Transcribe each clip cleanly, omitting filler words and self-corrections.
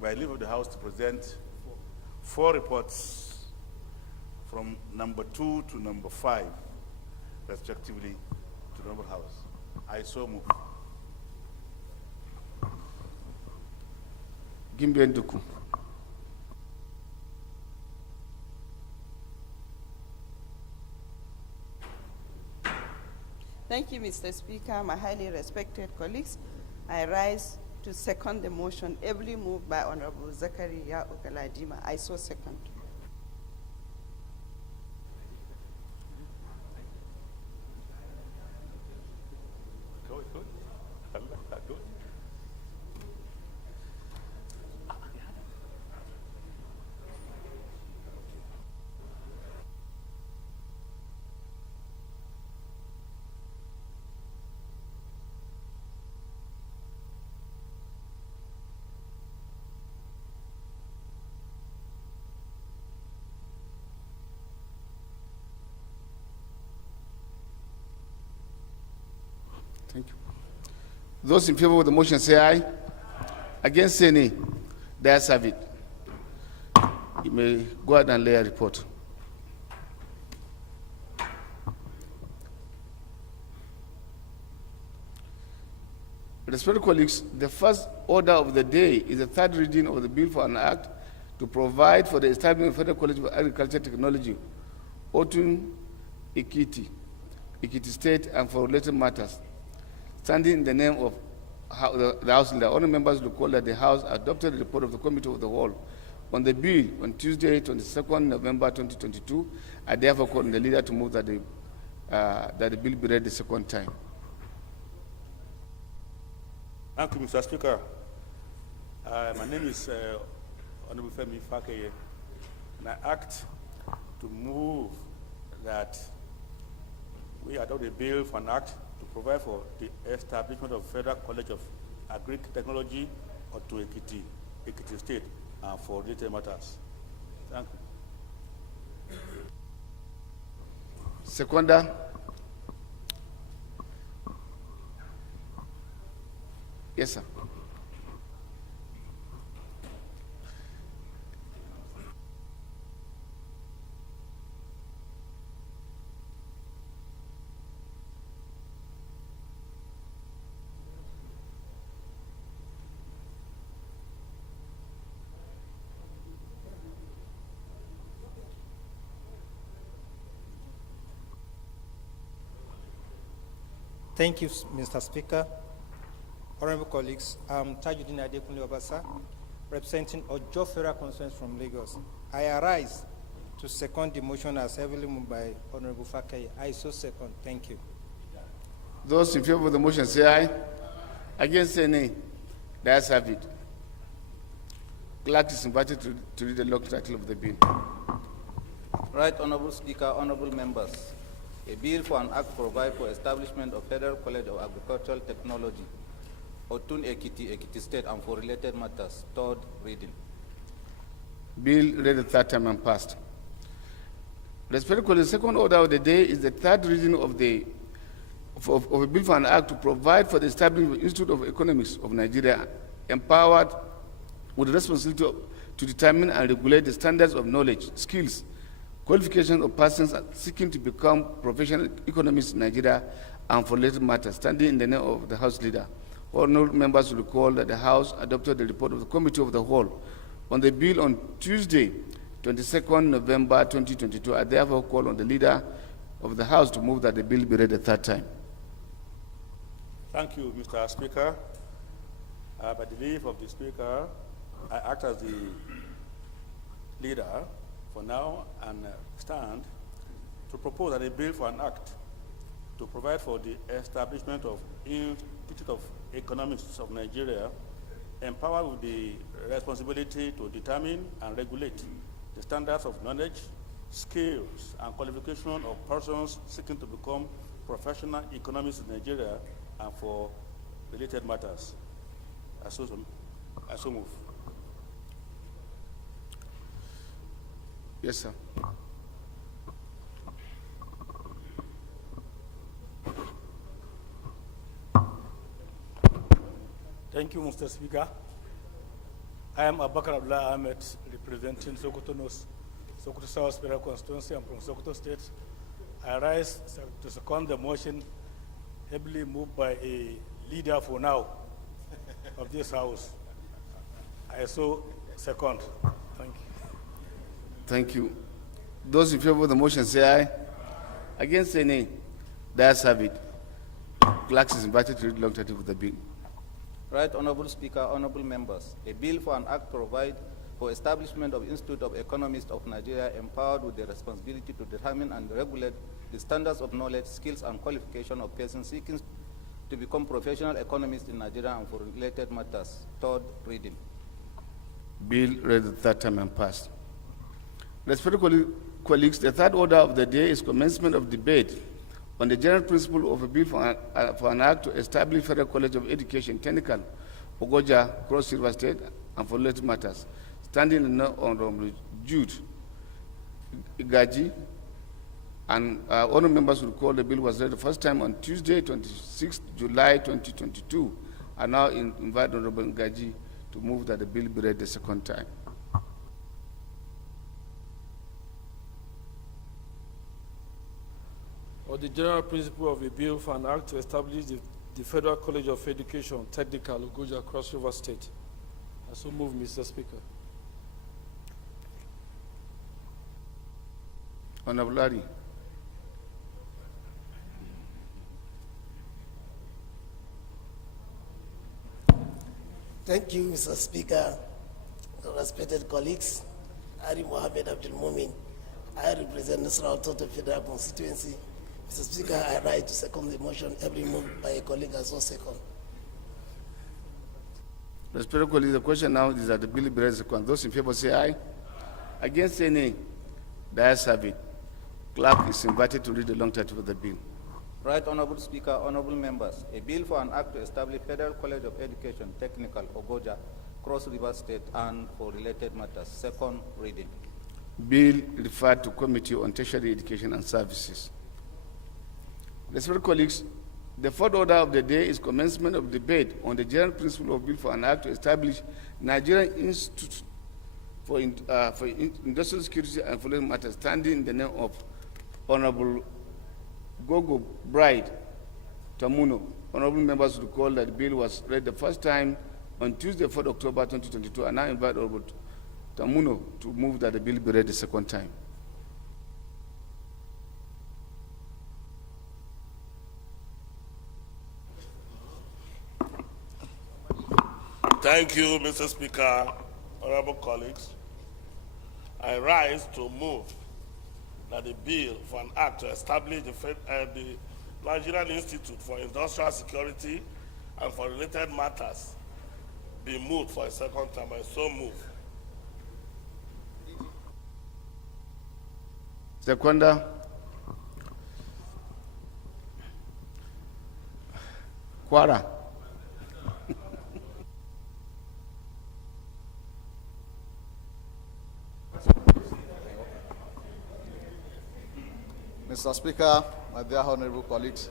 by leave of the House to present four reports from number 2 to number 5, respectively, to the Honorable House. I so move. Gimbe Nduku. Thank you, Mr. Speaker. My highly respected colleagues, I rise to second the motion ably moved by Honorable Zakaria Ogaladima. I so second. Thank you. Those in favor of the motion say aye. Against say nay. The ayes have it. You may go ahead and lay a report. Respected colleagues, the first order of the day is the third reading of the bill for an act to provide for the establishment of Federal College of Agriculture Technology, Otun Ekiti State, and for related matters. Standing in the name of the House leader, honourable members recall that the House adopted the report of the Committee of the Whole on the bill on Tuesday, 22nd November 2022. I therefore call on the leader to move that the bill be read the second time. Thank you, Mr. Speaker. My name is Honorable Femi Fakeye, and I act to move that we adopt a bill for an act to provide for the establishment of Federal College of Agric Technology or to Ekiti State, and for related matters. Thank you. Seconder. Yes, sir. Thank you, Mr. Speaker. Honorable colleagues, I'm Tajuddin Adekunle Obasa, representing Ojo Federal Constituency from Lagos. I arise to second the motion as heavily moved by Honorable Fakeye. I so second. Thank you. Those in favor of the motion say aye. Against say nay. The ayes have it. Clerk is invited to read the long title of the bill. Right, Honorable Speaker, honorable members. A bill for an act to provide for establishment of Federal College of Agricultural Technology, Otun Ekiti State, and for related matters. Third reading. Bill read the third time and passed. Respectfully, the second order of the day is the third reading of a bill for an act to provide for the establishment of the Institute of Economics of Nigeria, empowered with the responsibility to determine and regulate the standards of knowledge, skills, qualifications of persons seeking to become professional economists in Nigeria, and for related matters. Standing in the name of the House leader, honorable members will recall that the House adopted the report of the Committee of the Whole on the bill on Tuesday, 22nd November 2022. I therefore call on the leader of the House to move that the bill be read a third time. Thank you, Mr. Speaker. By the leave of the Speaker, I act as the leader for now and stand to propose that a bill for an act to provide for the establishment of Institute of Economics of Nigeria, empowered with the responsibility to determine and regulate the standards of knowledge, skills, and qualification of persons seeking to become professional economists in Nigeria, and for related matters. I so move. Yes, sir. Thank you, Mr. Speaker. I am Abakar Abdullah Ahmed, representing Sokoto North, Sokoto South Federal Constituency. I'm from Sokoto State. I rise to second the motion heavily moved by a leader for now of this House. I so second. Thank you. Thank you. Those in favor of the motion say aye. Against say nay. The ayes have it. Clerk is invited to read the long title of the bill. Right Honorable Speaker, honorable members, a bill for an act provide for establishment of Institute of Economists of Nigeria empowered with the responsibility to determine and regulate the standards of knowledge, skills, and qualification of persons seeking to become professional economists in Nigeria and for related matters. Third reading. Bill read the third time and passed. Respected colleagues, the third order of the day is commencement of debate on the general principle of a bill for an act to establish Federal College of Education, Technical, Ogoja, Cross River State, and for related matters. Standing in the Honorable Jude Igaji, and honorable members will recall the bill was read the first time on Tuesday, 26 July 2022. I now invite Honorable Igaji to move that the bill be read the second time. Or the general principle of a bill for an act to establish the Federal College of Education, Technical, Ogoja, Cross River State. I so move, Mr. Speaker. Honorable Larry. Thank you, Mr. Speaker. Respected colleagues, Ari Mohammed Abdul Mumin. I represent Nasrallah Toto Federal Constituency. Mr. Speaker, I rise to second the motion, every moved by a colleague as well second. Respected colleagues, the question now is that the bill be read second. Those in favor say aye. Against say nay. The ayes have it. Clerk is invited to read the long title of the bill. Right Honorable Speaker, honorable members, a bill for an act to establish Federal College of Education, Technical, Ogoja, Cross River State, and for related matters. Second reading. Bill referred to Committee on Tertiary Education and Services. Respected colleagues, the fourth order of the day is commencement of debate on the general principle of bill for an act to establish Nigerian Institute for Industrial Security and Foreign Matters, standing in the name of Honorable Gogo Bride Tamuno. Honorable members recall that the bill was read the first time on Tuesday, 4th October 2022, and I invite Honorable Tamuno to move that the bill be read the second time. Thank you, Mr. Speaker, honorable colleagues. I rise to move that the bill for an act to establish the Nigerian Institute for Industrial Security and for related matters be moved for a second time. I so move. Seconder. Kwara. Mr. Speaker, my dear honorable colleagues,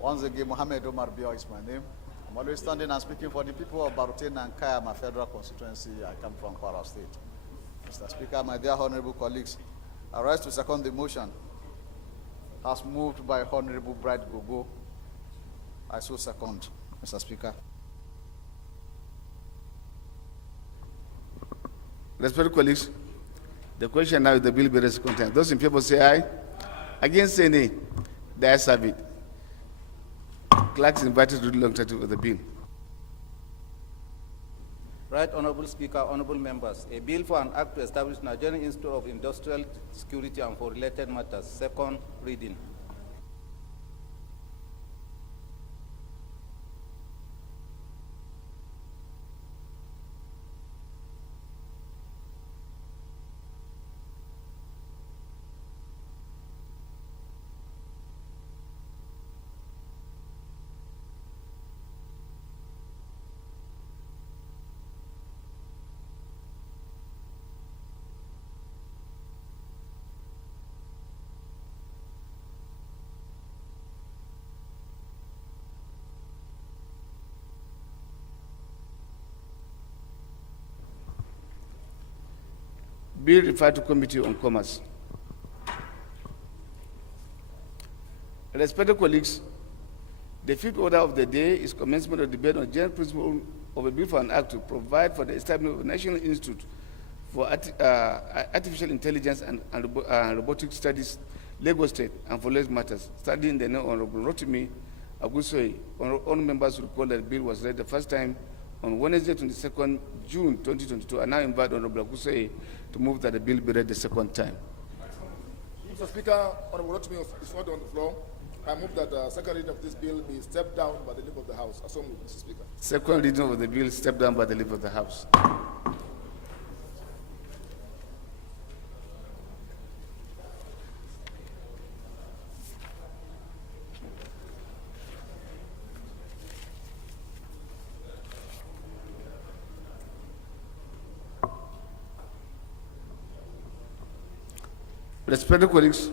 once again, Mohammed Omar Biao is my name. I'm always standing and speaking for the people of Barutin and Kaya, my federal constituency. I come from Kwara State. Mr. Speaker, my dear honorable colleagues, I rise to second the motion as moved by Honorable Bride Gogo. I so second, Mr. Speaker. Respected colleagues, the question now is the bill be read second time. Those in favor say aye. Against say nay. The ayes have it. Clerk is invited to read the long title of the bill. Right Honorable Speaker, honorable members, a bill for an act to establish Nigerian Institute of Industrial Security and for related matters. Second reading. Bill referred to Committee on Commerce. Respected colleagues, the fifth order of the day is commencement of debate on general principle of a bill for an act to provide for the establishment of a National Institute for Artificial Intelligence and Robotic Studies, Lagos State, and for less matters, studying the name Honorable Rotimi Agusoi. All members recall that the bill was read the first time on Wednesday, 22nd June 2022. I now invite Honorable Agusoi to move that the bill be read the second time. Mr. Speaker, Honorable Rotimi is not on the floor. I move that the second reading of this bill be stepped down by the leave of the House. I so move, Mr. Speaker. Second reading of the bill stepped down by the leave of the House. Respected colleagues,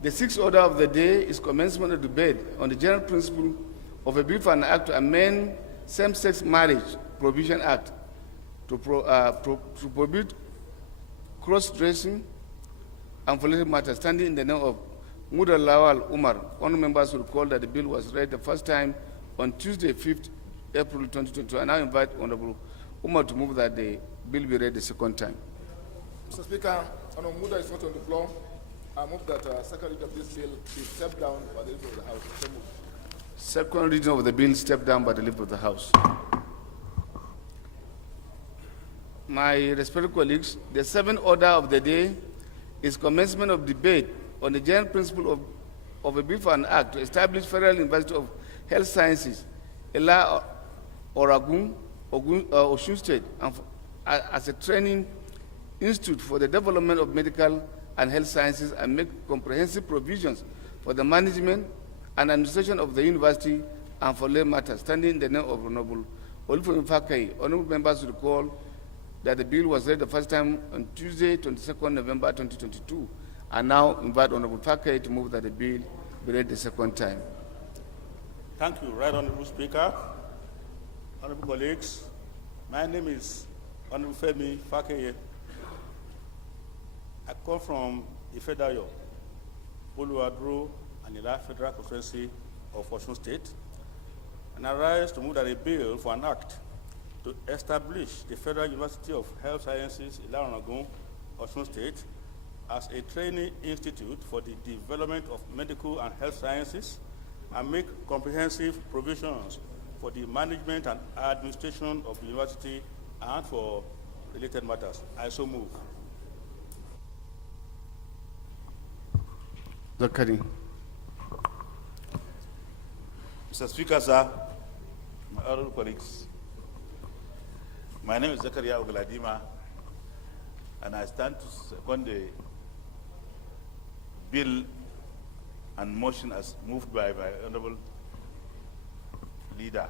the sixth order of the day is commencement of debate on the general principle of a bill for an act to amend Same-Sex Marriage Provision Act to prohibit cross-dressing and for related matters, standing in the name of Mudar Lawal Umar. All members will recall that the bill was read the first time on Tuesday, 5th April 2022. I now invite Honorable Umar to move that the bill be read the second time. Mr. Speaker, Honorable Muda is not on the floor. I move that second reading of this bill be stepped down by the leave of the House. So move. Second reading of the bill stepped down by the leave of the House. My respected colleagues, the seventh order of the day is commencement of debate on the general principle of a bill for an act to establish Federal University of Health Sciences, Ela Oregon, Osun State, as a training institute for the development of medical and health sciences and make comprehensive provisions for the management and administration of the university and for lay matters, standing in the name of Honorable Olufemi Fakai. Honorable members recall that the bill was read the first time on Tuesday, 22nd November 2022. I now invite Honorable Fakai to move that the bill be read the second time. Thank you, Right Honorable Speaker. Honorable colleagues, my name is Honorable Femi Fakai. I come from Ifedayo, Oluwadro, and Ila Federal Constituency of Osun State, and I rise to move that a bill for an act to establish the Federal University of Health Sciences, Ila Oregon, Osun State, as a training institute for the development of medical and health sciences and make comprehensive provisions for the management and administration of the university and for related matters. I so move. Zakari. Mr. Speaker, sir, my honorable colleagues, my name is Zakaria Ogaladima, and I stand to second the bill and motion as moved by my honorable leader.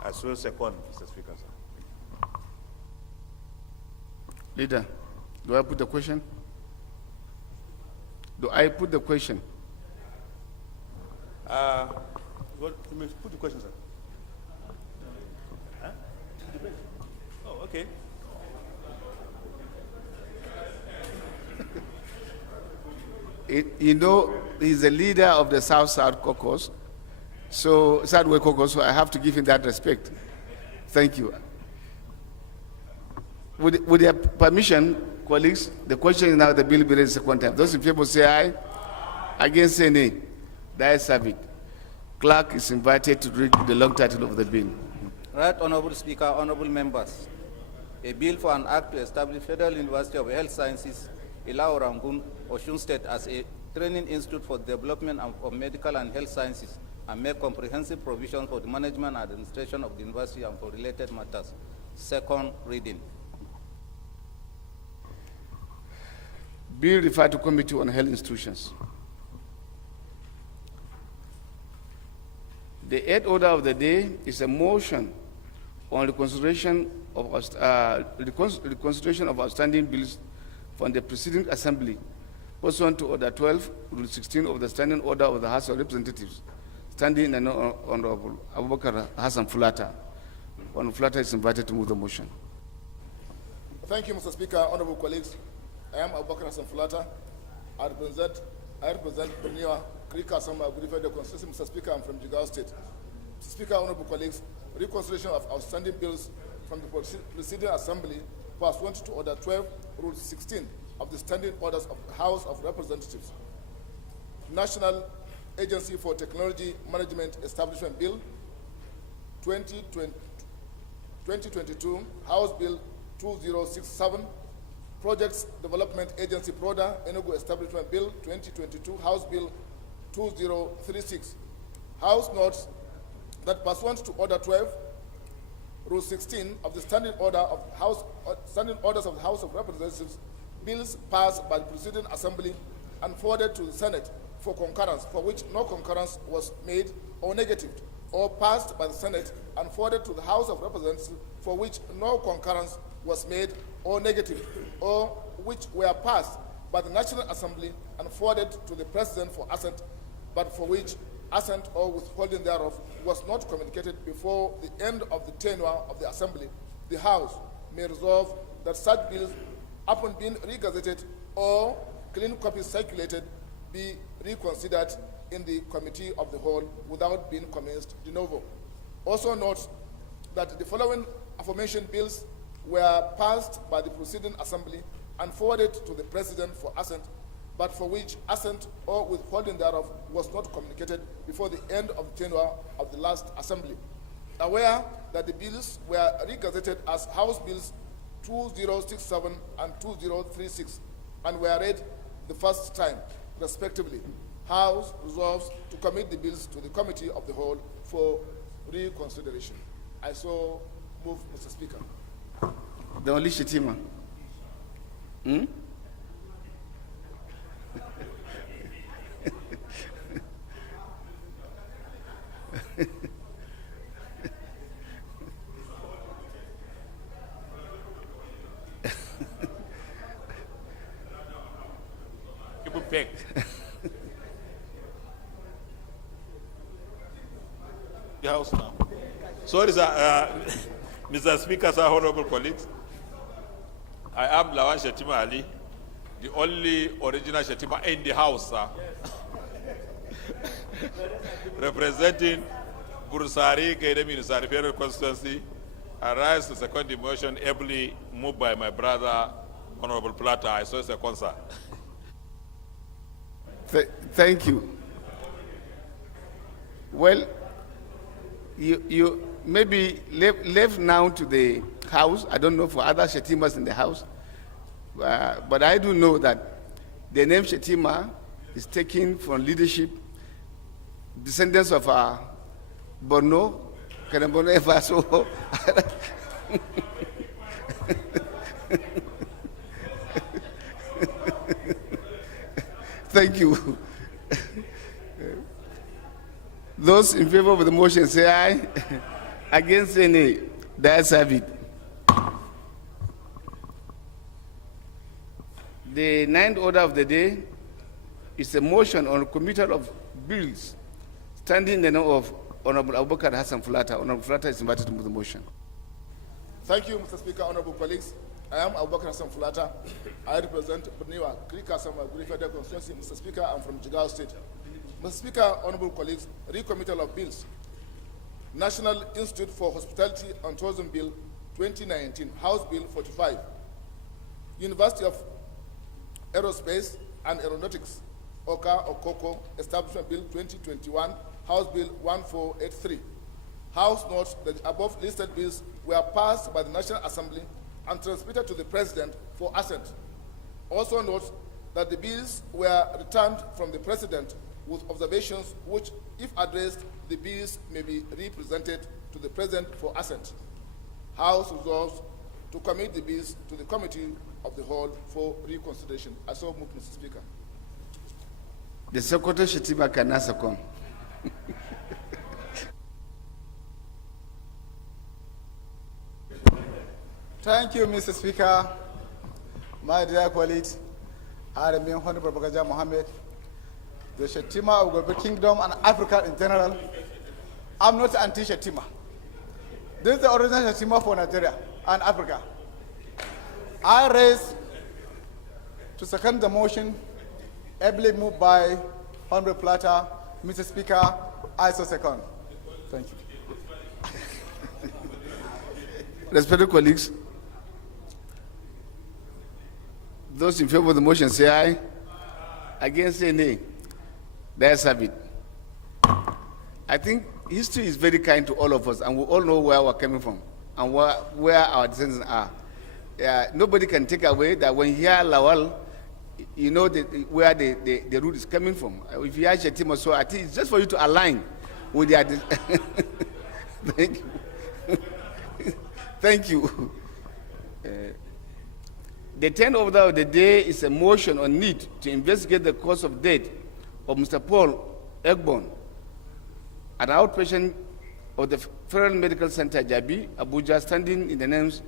I so second, Mr. Speaker, sir. Leader, do I put the question? Do I put the question? You may put the question, sir. Huh? Oh, okay. You know, he's the leader of the South-South Caucus, so Southwest Caucus, so I have to give him that respect. Thank you. With your permission, colleagues, the question is now the bill be read the second time. Those in favor say aye. Against say nay. The ayes have it. Clerk is invited to read the long title of the bill. Right Honorable Speaker, honorable members, a bill for an act to establish Federal University of Health Sciences, Ila Oregon, Osun State as a training institute for the development of medical and health sciences and make comprehensive provisions for the management and administration of the university and for related matters. Second reading. Bill referred to Committee on Health Institutions. The eighth order of the day is a motion on the consideration of outstanding bills from the preceding assembly, pursuant to Order 12, Rule 16 of the Standing Order of the House of Representatives, standing in the Honorable Abubakar Hassan Fulata. Honorable Fulata is invited to move the motion. Thank you, Mr. Speaker, honorable colleagues. I am Abubakar Hassan Fulata. I represent Plenary 24th, the constituency. Mr. Speaker, I'm from Jigawa State. Mr. Speaker, honorable colleagues, reconciliation of outstanding bills from the preceding assembly pursuant to Order 12, Rule 16 of the Standing Orders of the House of Representatives. National Agency for Technology Management Establishment Bill 2022, House Bill 2067, Projects Development Agency PRODA, Enugu Establishment Bill 2022, House Bill 2036. House notes that pursuant to Order 12, Rule 16 of the Standing Orders of the House of Representatives, bills passed by the preceding assembly and forwarded to the Senate for concurrence, for which no concurrence was made or negatived, or passed by the Senate and forwarded to the House of Representatives, for which no concurrence was made or negative, or which were passed by the National Assembly and forwarded to the President for assent, but for which assent or withholding thereof was not communicated before the end of the tenure of the Assembly, the House may resolve that such bills, upon being regazetted or clean copies circulated, be reconsidered in the Committee of the Whole without being commenced de novo. Also note that the following aforementioned bills were passed by the preceding assembly and forwarded to the President for assent, but for which assent or withholding thereof was not communicated before the end of the tenure of the last assembly. Aware that the bills were regazetted as House Bills 2067 and 2036 and were read the first time, respectively, House resolves to commit the bills to the Committee of the Whole for reconsideration. I so move, Mr. Speaker. The only Shetima. People beg. The House now. Sorry, sir. Mr. Speaker, sir, honorable colleagues. I am Lawan Shetima Ali, the only original Shetima in the House, sir. Representing Bursari, Gaydemi, Nusari Federal Constituency, I rise to second the motion ably moved by my brother, Honorable Plata. I so second, sir. Thank you. Well, you maybe left now to the House. I don't know for other Shetimas in the House, but I do know that the name Shetima is taken from leadership, descendants of Borno, Karambono Evaso. Thank you. Those in favor of the motion say aye. Against say nay. The ayes have it. The ninth order of the day is a motion on committal of bills standing in the name of Honorable Abubakar Hassan Fulata. Honorable Fulata is invited to move the motion. Thank you, Mr. Speaker, honorable colleagues. I am Abubakar Hassan Fulata. I represent Buniwa, Krikasama, Gurifeda constituency. Mr. Speaker, I'm from Jigawa State. Mr. Speaker, honorable colleagues, recommittal of bills. National Institute for Hospitality and Tourism Bill 2019, House Bill 45. University of Aerospace and Aeronautics, Okoko, Establishment Bill 2021, House Bill 1483. House notes that the above listed bills were passed by the National Assembly and transmitted to the President for assent. Also notes that the bills were returned from the President with observations which, if addressed, the bills may be represented to the President for assent. House resolves to commit the bills to the Committee of the Whole for reconsideration. I so move, Mr. Speaker. The Secretary Shetima can answer. Thank you, Mr. Speaker. My dear colleagues, I remain Honorable Bagaja Mohammed, the Shetima of the Kingdom and Africa in general. I'm not anti-Shetima. This is the original Shetima for Nigeria and Africa. I raise to second the motion, ably moved by Honorable Platter. Mr. Speaker, I so second. Thank you. Respected colleagues, those in favor of the motion say aye. Against say nay. The ayes have it. I think history is very kind to all of us, and we all know where we're coming from and where our descendants are. Nobody can take away that when you hear Lawal, you know where the root is coming from. If you hear Shetima, so I think it's just for you to align with their. Thank you. Thank you. The 10th order of the day is a motion on need to investigate the cause of death of Mr. Paul Egbon, an outpatient of the Federal Medical Center, Jabi, Abuja, standing in the names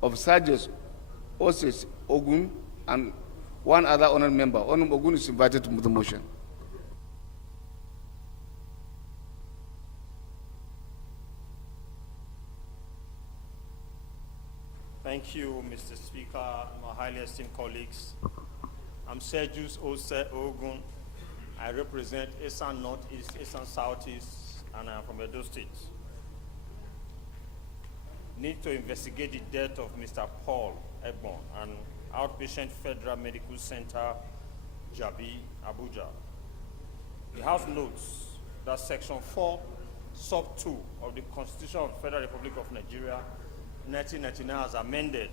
of Sergius Oses Ogun and one other honored member. Honorable Ogun is invited to move the motion. Thank you, Mr. Speaker, my highly esteemed colleagues. I'm Sergius Ose Ogun. I represent Eastern Northeast, Eastern Southeast, and I'm from Edo State. Need to investigate the death of Mr. Paul Egbon, an outpatient Federal Medical Center, Jabi, Abuja. The House notes that Section 4, Sub 2 of the Constitution of the Federal Republic of Nigeria, 1999, as amended,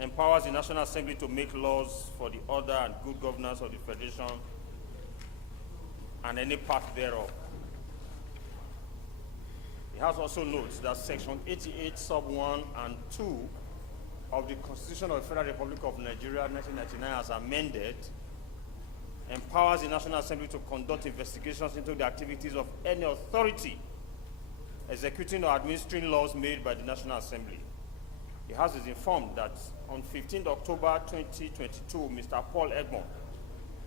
empowers the National Assembly to make laws for the order and good governance of the Federation and any part thereof. The House also notes that Section 88, Sub 1 and 2 of the Constitution of the Federal Republic of Nigeria, 1999, as amended, empowers the National Assembly to conduct investigations into the activities of any authority executing or administering laws made by the National Assembly. The House is informed that on 15 October 2022, Mr. Paul Egbon,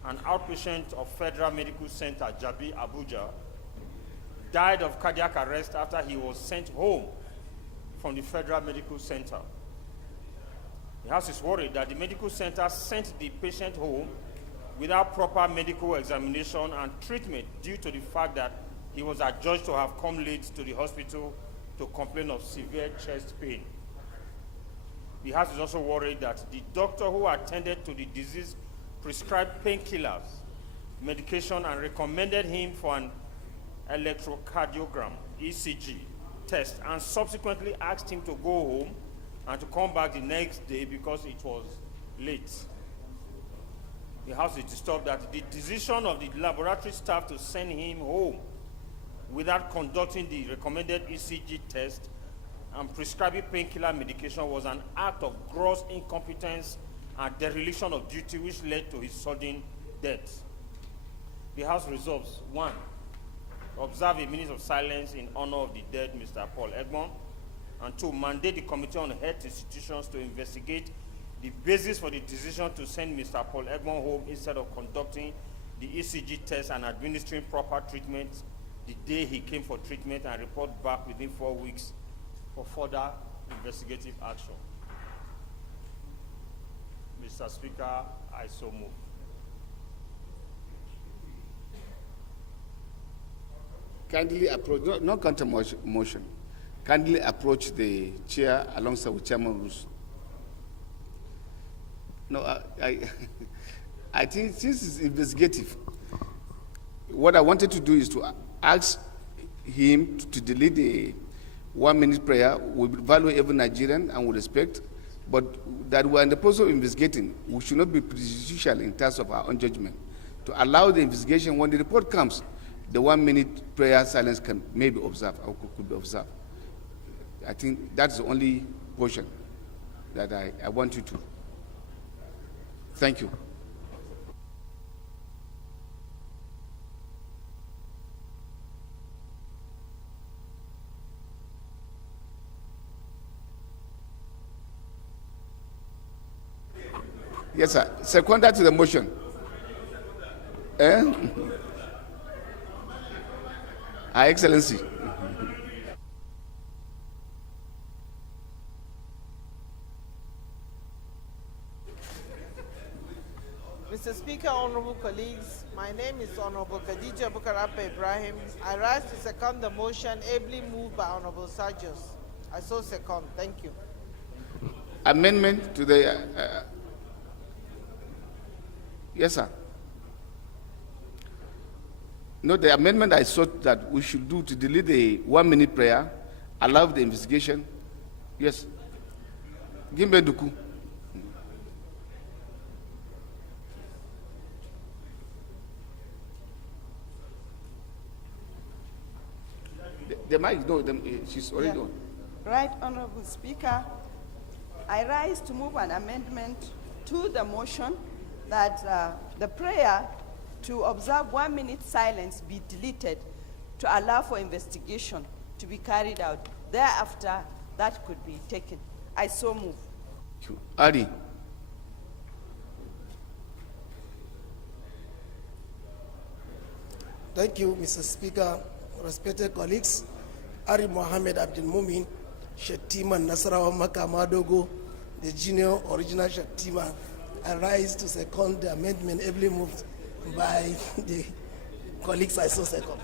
an outpatient of Federal Medical Center, Jabi, Abuja, died of cardiac arrest after he was sent home from the Federal Medical Center. The House is worried that the medical center sent the patient home without proper medical examination and treatment due to the fact that he was adjudged to have come late to the hospital to complain of severe chest pain. The House is also worried that the doctor who attended to the disease prescribed painkillers, medication, and recommended him for an electrocardiogram, ECG, test, and subsequently asked him to go home and to come back the next day because it was late. The House is disturbed that the decision of the laboratory staff to send him home without conducting the recommended ECG test and prescribing painkiller medication was an act of gross incompetence and dereliction of duty which led to his sudden death. The House resolves, 1, observe a minute of silence in honor of the dead Mr. Paul Egbon, and 2, mandate the Committee on Health Institutions to investigate the basis for the decision to send Mr. Paul Egbon home instead of conducting the ECG test and administering proper treatment the day he came for treatment, and report back within 4 weeks for further investigative action. Mr. Speaker, I so move. Kindly approach, no counter motion. Kindly approach the chair alongside with Chairman Roos. No, I think since it's investigative, what I wanted to do is to ask him to delete the 1-minute prayer. We value every Nigerian and we respect, but that we're in the process of investigating, we should not be prejudicial in terms of our own judgment. To allow the investigation, when the report comes, the 1-minute prayer silence can maybe observe or could be observed. I think that's the only portion that I want you to. Thank you. Yes, sir. Seconder to the motion. Her Excellency. Mr. Speaker, honorable colleagues, my name is Honorable Khadija Bukarapa Ibrahim. I rise to second the motion ably moved by Honorable Sargis. I so second. Thank you. Amendment to the... yes, sir. No, the amendment I thought that we should do to delete the 1-minute prayer, allow the investigation. Yes. Gimbe Duku. The mic, no, she's already on. Right, Honorable Speaker, I rise to move an amendment to the motion that the prayer to observe 1-minute silence be deleted to allow for investigation to be carried out. Thereafter, that could be taken. I so move. Thank you. Adi. Thank you, Mr. Speaker. Respected colleagues, Ari Mohammed Abdul Mumin, Shatima Nasarawa Makamadogo, the junior original Shatima, I rise to second the amendment ably moved by the colleagues I so second.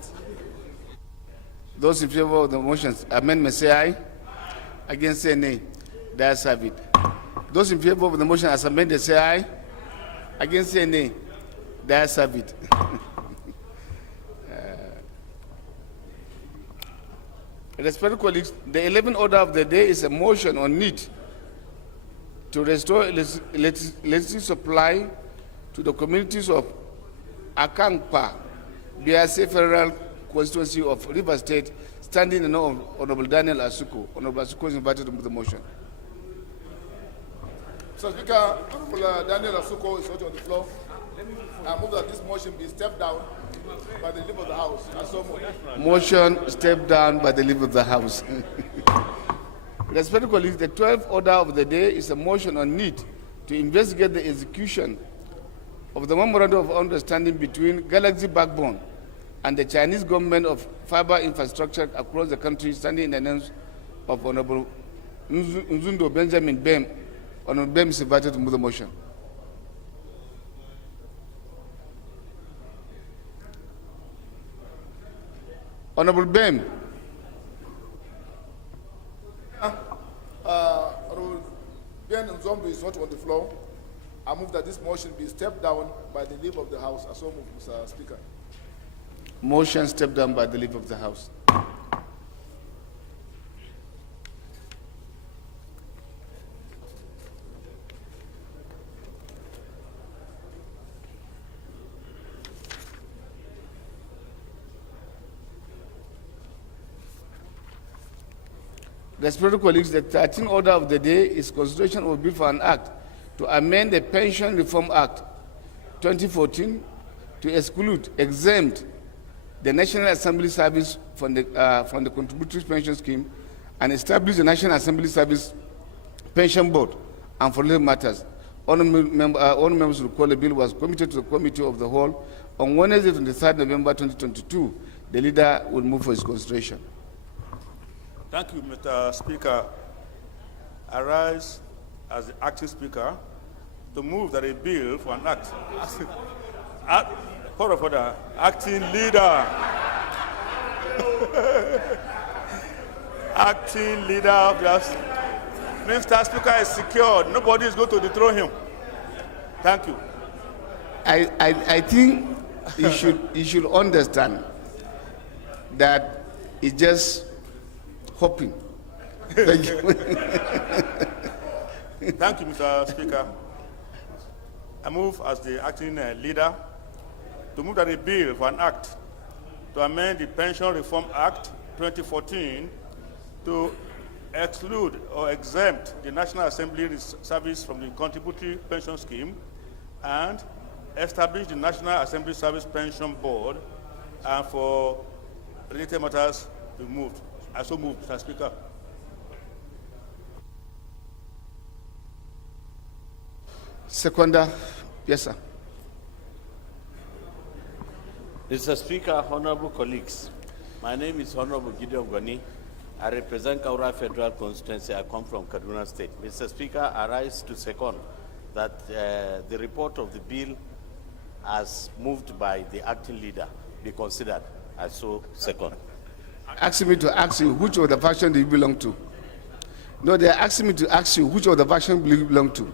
Those in favor of the motion amendment say aye. Against say nay. The ayes have it. Those in favor of the motion as amended say aye. Against say nay. The ayes have it. Respected colleagues, the 11th order of the day is a motion on need to restore electricity supply to the communities of Akankpa, BRC Federal Constituency of River State, standing in the name of Honorable Daniel Asuko. Honorable Asuko is invited to move the motion. Mr. Speaker, Honorable Daniel Asuko is on the floor. I move that this motion be stepped down by the leader of the House. I so move. Motion stepped down by the leader of the House. Respected colleagues, the 12th order of the day is a motion on need to investigate the execution of the memorandum of understanding between Galaxy Backbone and the Chinese government of fiber infrastructure across the country, standing in the names of Honorable Nzundo Benjamin Bem. Honorable Bem is invited to move the motion. Honorable Bem. Honorable Ben Nzombo is not on the floor. I move that this motion be stepped down by the leader of the House. I so move, Mr. Speaker. Motion stepped down by the leader of the House. Respected colleagues, the 13th order of the day is consideration of a bill for an act to amend the Pension Reform Act 2014 to exempt the National Assembly Service from the contributory pension scheme and establish the National Assembly Service Pension Board and for related matters. All members will recall the bill was committed to the Committee of the Whole on Wednesday, 23rd November 2022. The leader will move for its consideration. Thank you, Mr. Speaker. I rise as the acting speaker to move that a bill for an act. Point of order, acting leader. Acting leader of just. Mr. Speaker is secured. Nobody is going to dethrone him. Thank you. I think you should understand that it's just hoping. Thank you. Thank you, Mr. Speaker. I move as the acting leader to move that a bill for an act to amend the Pension Reform Act 2014 to exclude or exempt the National Assembly Service from the contributory pension scheme and establish the National Assembly Service Pension Board and for related matters be moved. I so move, Mr. Speaker. Seconder, yes, sir. Mr. Speaker, honorable colleagues, my name is Honorable Gideon Gwani. I represent Kaura Federal Constituency. I come from Kaduna State. Mr. Speaker, I rise to second that the report of the bill as moved by the acting leader be considered. I so second. Asking me to ask you which of the faction do you belong to? No, they are asking me to ask you which of the faction do you belong to?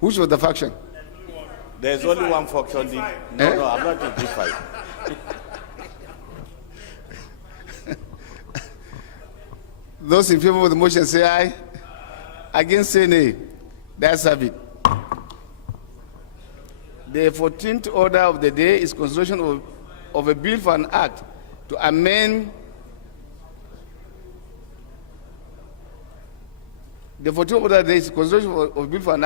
Which of the faction? There's only one faction. No, I'm not in D5. Those in favor of the motion say aye. Against say nay. That's have it. The 14th order of the day is consideration of a bill for an act to amend the 14th order of the day is consideration of a bill for an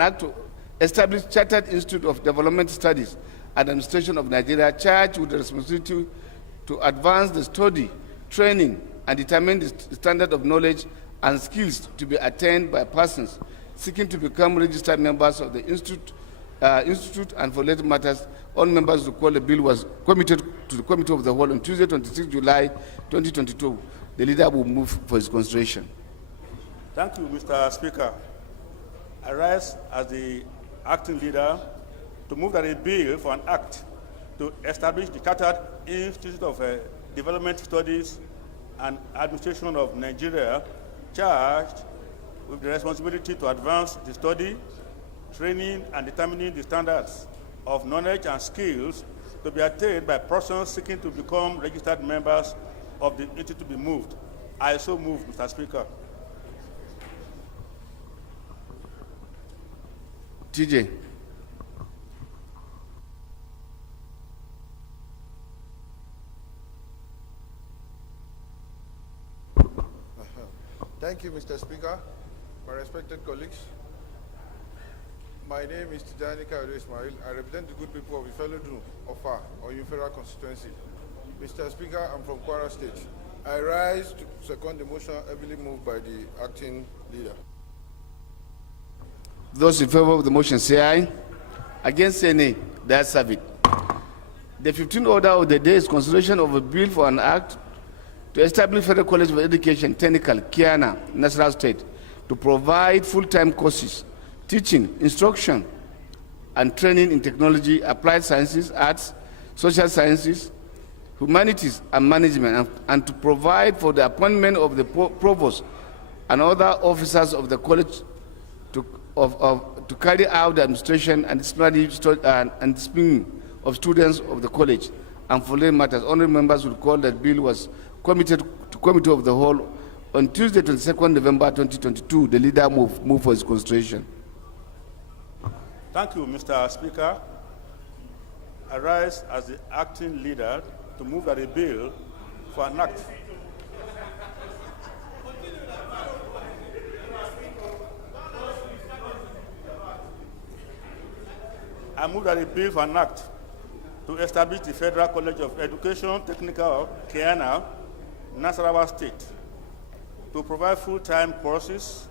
act to establish Chartered Institute of Development Studies and Administration of Nigeria, charged with the responsibility to advance the study, training, and determine the standard of knowledge and skills to be attained by persons seeking to become registered members of the institute, and for related matters, all members who call the bill was committed to the Committee of the Whole on Tuesday, 26 July 2022. The leader will move for his consideration. Thank you, Mr. Speaker. I rise as the acting leader to move that a bill for an act to establish the Chartered Institute of Development Studies and Administration of Nigeria, charged with the responsibility to advance the study, training, and determining the standards of knowledge and skills to be attained by persons seeking to become registered members of the institute to be moved. I so move, Mr. Speaker. TJ. Thank you, Mr. Speaker. My respected colleagues, my name is Tijani Kayode Ismail. I represent the good people of Ifelodun, Ofa, or Federal constituency. Mr. Speaker, I'm from Kwara State. I rise to second the motion heavily moved by the acting leader. Those in favor of the motion say aye. Against say nay. That's have it. The 15th order of the day is consideration of a bill for an act to establish Federal College of Education, Technical, Kiana, National State, to provide full-time courses, teaching, instruction, and training in technology, applied sciences, arts, social sciences, humanities, and management, and to provide for the appointment of the provost and other officers of the college to carry out the administration and disciplinary and discipline of students of the college, and for related matters. Honorable members will call that bill was committed to Committee of the Whole on Tuesday, 22nd November 2022. The leader move for his consideration. Thank you, Mr. Speaker. I rise as the acting leader to move that a bill for an act I move that a bill for an act to establish the Federal College of Education, Technical, Kiana, Nasarawa State, to provide full-time courses,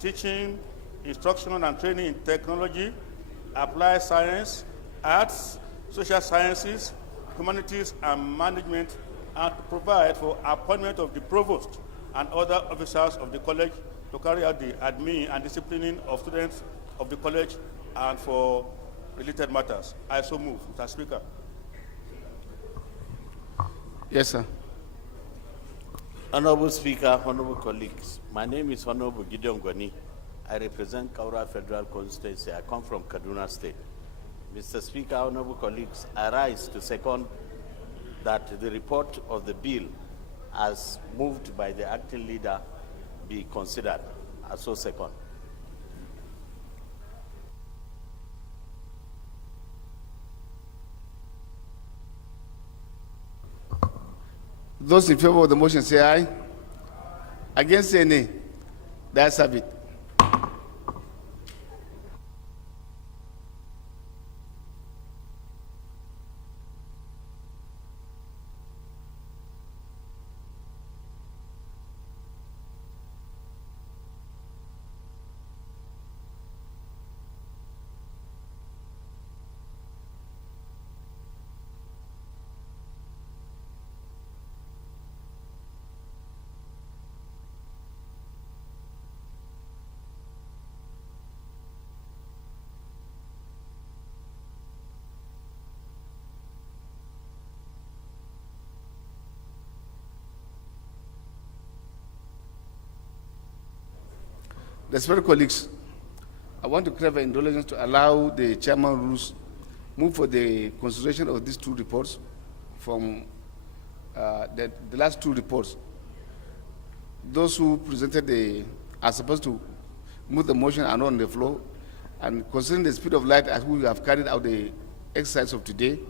teaching, instruction and training in technology, applied science, arts, social sciences, humanities, and management, and to provide for appointment of the provost and other officers of the college to carry out the admin and disciplining of students of the college and for related matters. I so move, Mr. Speaker. Yes, sir. Honorable Speaker, honorable colleagues, my name is Honorable Gideon Gwani. I represent Kaura Federal Constituency. I come from Kaduna State. Mr. Speaker, honorable colleagues, I rise to second that the report of the bill as moved by the acting leader be considered. I so second. Those in favor of the motion say aye. Against say nay. That's have it. Respected colleagues, I want to crave indulgence to allow the chairman rules move for the consideration of these two reports from the last two reports. Those who presented are supposed to move the motion are not on the floor, and considering the speed of light as we have carried out the exercise of today,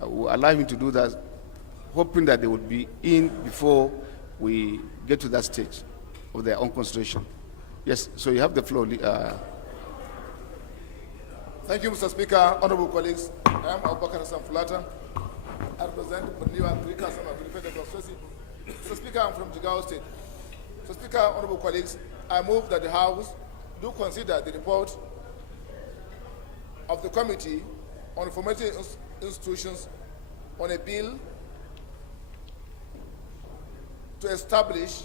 will allow him to do that, hoping that they would be in before we get to that stage of their own consideration. Yes, so you have the floor. Thank you, Mr. Speaker. Honorable colleagues, I am Abubakar Hassan Fulata. I represent Buniwa Agriculture Constituency. Mr. Speaker, I'm from Jigawa State. Mr. Speaker, honorable colleagues, I move that the House do consider the report of the Committee on Formative Institutions on a bill to establish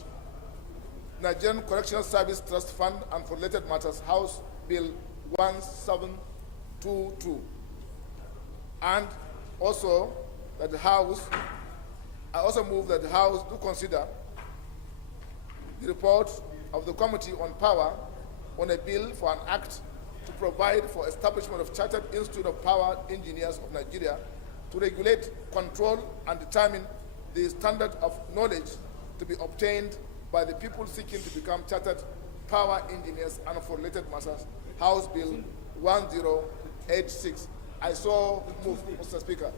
Nigerian Correctional Service Trust Fund and for related matters, House Bill 1722. And also that the House, I also move that the House do consider the report of the Committee on Power on a bill for an act to provide for establishment of Chartered Institute of Power Engineers of Nigeria to regulate, control, and determine the standard of knowledge to be obtained by the people seeking to become Chartered Power Engineers and for related matters, House Bill 1086. I so move, Mr. Speaker.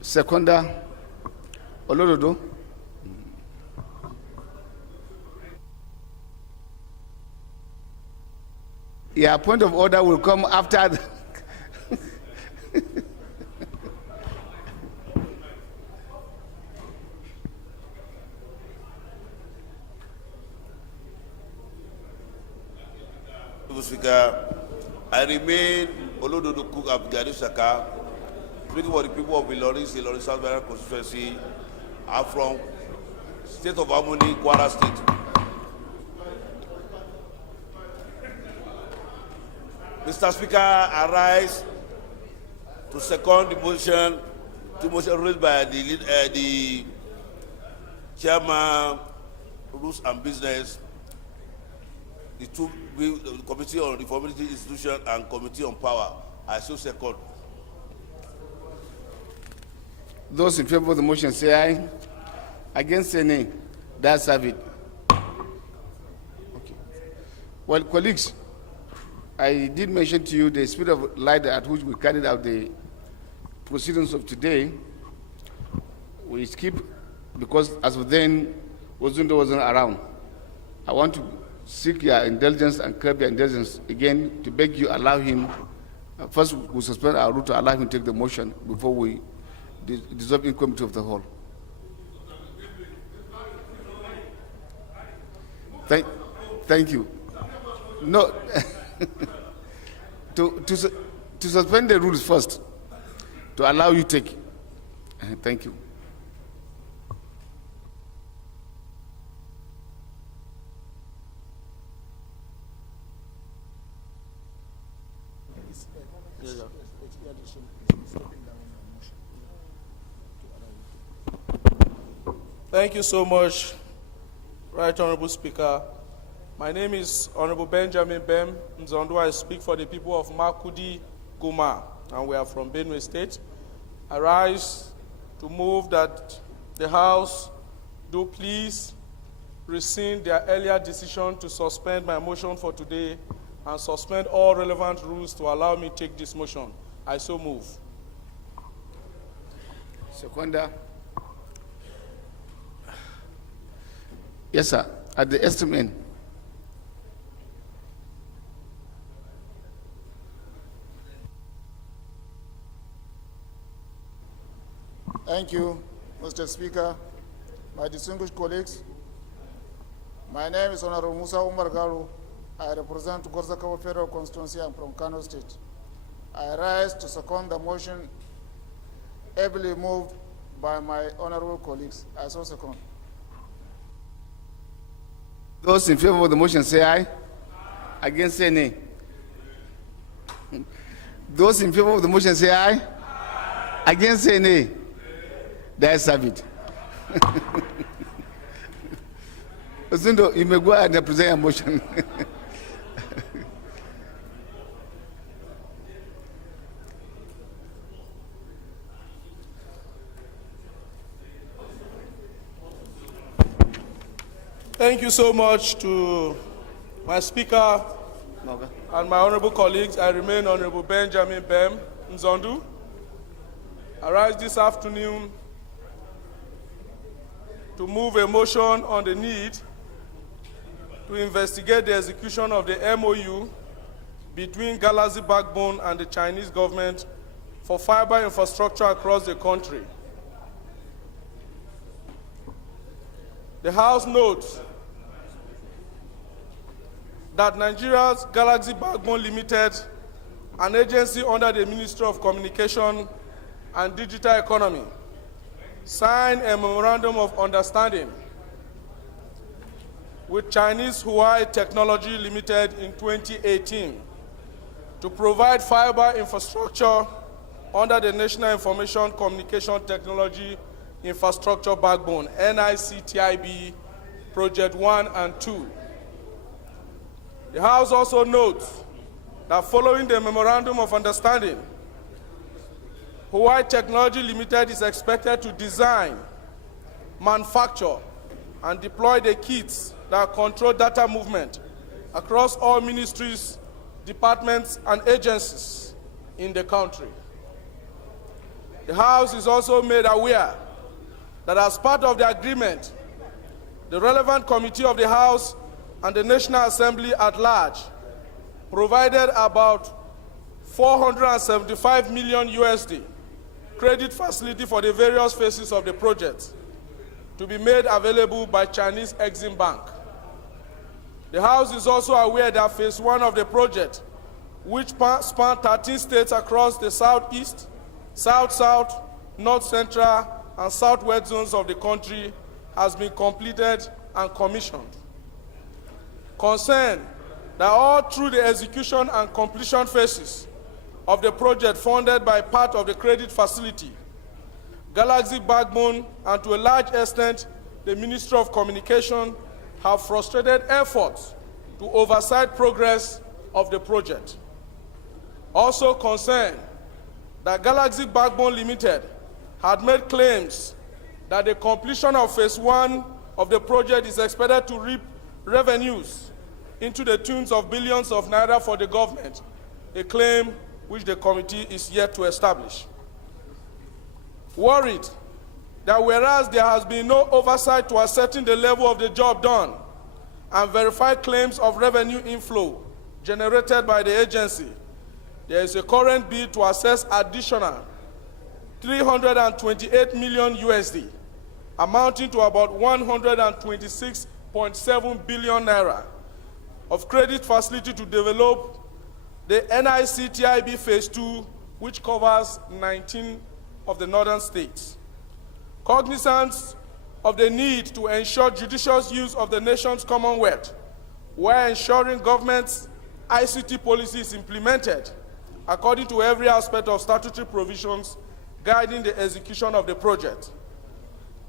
Seconder, Olododo. Yeah, point of order will come after the Mr. Speaker, I remain Olododo Cook Abdulgari Saka, speaking for the people of Ilorin South Barrier constituency. I'm from State of Harmony, Kwara State. Mr. Speaker, I rise to second the motion raised by the Chairman, Rules and Business, the Committee on Reformatory Institution and Committee on Power. I so second. Those in favor of the motion say aye. Against say nay. That's have it. Okay. Well, colleagues, I did mention to you the speed of light at which we carried out the proceedings of today. We skip because as of then, Ozundo wasn't around. I want to seek your indulgence and curb your indulgence again to beg you allow him. First, we'll suspend our route to allow him to take the motion before we dissolve in committee of the whole. Thank you. No, to suspend the rules first, to allow you to take. Thank you. Thank you so much, Right Honorable Speaker. My name is Honorable Benjamin Bem Nzondo. I speak for the people of Makudi, Guma, and we are from Benue State. I rise to move that the House do please rescind their earlier decision to suspend my motion for today and suspend all relevant rules to allow me to take this motion. I so move. Seconder. Yes, sir. At the estimate. Thank you, Mr. Speaker. My distinguished colleagues, my name is Honorable Musa Umar Garu. I represent Gorzakawa Federal Constituency. I'm from Kano State. I rise to second the motion ably moved by my honorable colleagues. I so second. Those in favor of the motion say aye. Against say nay. Those in favor of the motion say aye. Against say nay. That's have it. Osindo, you may go ahead and present your motion. Thank you so much to my speaker and my honorable colleagues. I remain Honorable Benjamin Bem Nzondu. I rise this afternoon to move a motion on the need to investigate the execution of the MOU between Galaxy Backbone and the Chinese government for fiber infrastructure across the country. The House notes that Nigeria's Galaxy Backbone Limited, an agency under the Ministry of Communication and Digital Economy, signed a memorandum of understanding with Chinese Huawei Technology Limited in 2018 to provide fiber infrastructure under the National Information Communication Technology Infrastructure Backbone, NICTIB, Project 1 and 2. The House also notes that following the Memorandum of Understanding, Huawei Technology Limited is expected to design, manufacture, and deploy the kits that control data movement across all ministries, departments, and agencies in the country. The House is also made aware that as part of the agreement, the relevant committee of the House and the National Assembly at large provided about 475 million USD credit facility for the various phases of the project to be made available by Chinese Exim Bank. The House is also aware that phase 1 of the project, which spans 13 states across the southeast, south-south, north-central, and southwest zones of the country, has been completed and commissioned. Concerned that all through the execution and completion phases of the project funded by part of the credit facility, Galaxy Backbone and to a large extent the Ministry of Communication have frustrated efforts to oversight progress of the project. Also concerned that Galaxy Backbone Limited had made claims that the completion of phase 1 of the project is expected to reap revenues into the tunes of billions of naira for the government, a claim which the committee is yet to establish. Worried that whereas there has been no oversight to ascertain the level of the job done and verified claims of revenue inflow generated by the agency, there is a current bid to assess additional 328 million USD, amounting to about 126.7 billion naira of credit facility to develop the NICTIB Phase 2, which covers 19 of the northern states. Cognizance of the need to ensure judicious use of the nation's commonwealth, while ensuring government's ICT policy is implemented according to every aspect of statutory provisions guiding the execution of the project.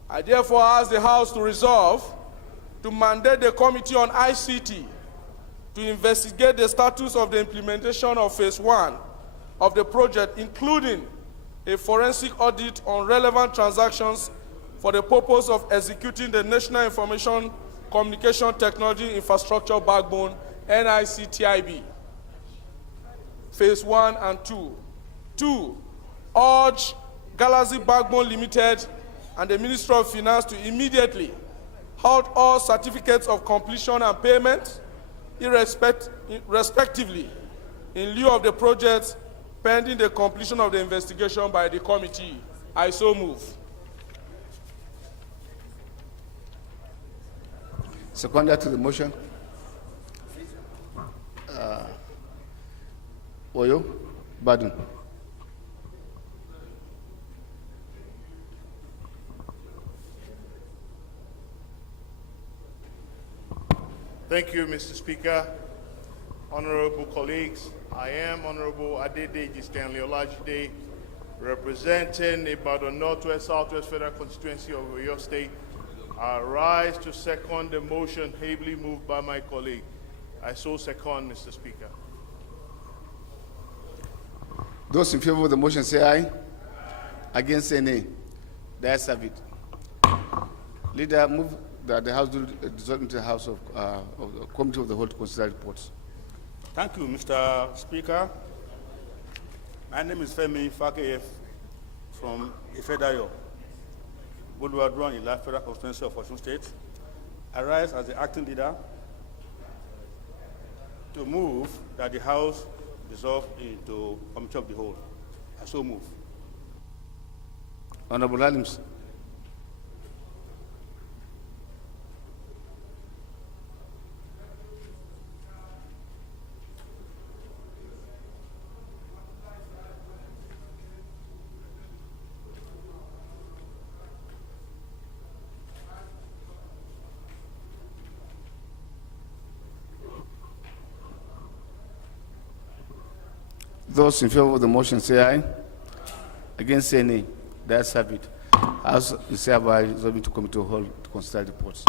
I therefore ask the House to resolve to mandate the Committee on ICT to investigate the status of the implementation of Phase 1 of the project, including a forensic audit on relevant transactions for the purpose of executing the National Information Communication Technology Infrastructure Backbone, NICTIB, Phase 1 and 2. 2, urge Galaxy Backbone Limited and the Ministry of Finance to immediately halt all certificates of completion and payment, respectively, in lieu of the project, pending the completion of the investigation by the committee. I so move. Seconder to the motion. Oyo Badun. Thank you, Mr. Speaker. Honorable colleagues, I am Honorable Adedeji Stanley Olajide, representing Ibadan Northwest Southwest Federal Constituency of Oyo State, I rise to second the motion ably moved by my colleague. I so second, Mr. Speaker. Those in favor of the motion say aye. Against say nay. The ayes have it. Leader, move that the House do dissolve into the House of the Committee of the Whole to consider reports. Thank you, Mr. Speaker. My name is Femi Fakeyef from Ifedayo, Buluwadron, Ila Federal Constituency of Osun State. I rise as the acting leader to move that the House dissolve into Committee of the Whole. I so move. Honorable Halims. Those in favor of the motion say aye. Against say nay. The ayes have it. House is hereby resolved to Committee of the Whole to consider reports.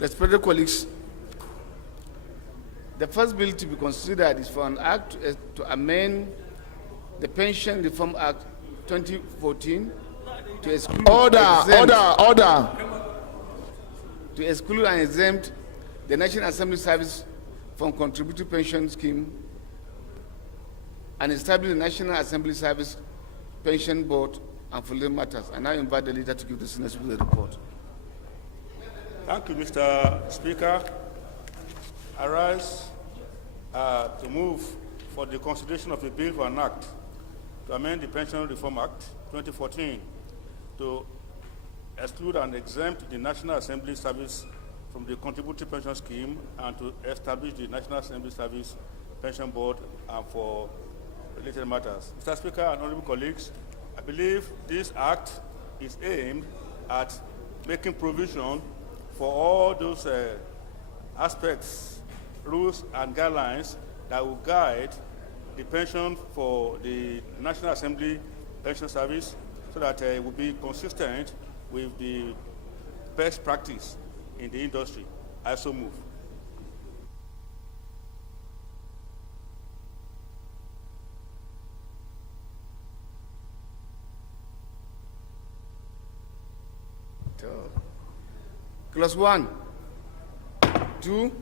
Respected colleagues, the first bill to be considered is for an act to amend the Pension Reform Act 2014 to exclude Order. To exclude and exempt the National Assembly Service from contributory pension scheme and establish the National Assembly Service Pension Board and for related matters. I now invite the leader to give the Senate the report. Thank you, Mr. Speaker. I rise to move for the consideration of a bill for an act to amend the Pension Reform Act 2014 to exclude and exempt the National Assembly Service from the contributory pension scheme and to establish the National Assembly Service Pension Board and for related matters. Mr. Speaker and honorable colleagues, I believe this act is aimed at making provision for all those aspects, rules, and guidelines that will guide the pension for the National Assembly Pension Service so that it will be consistent with the best practice in the industry. I so move. Clause 1, 2,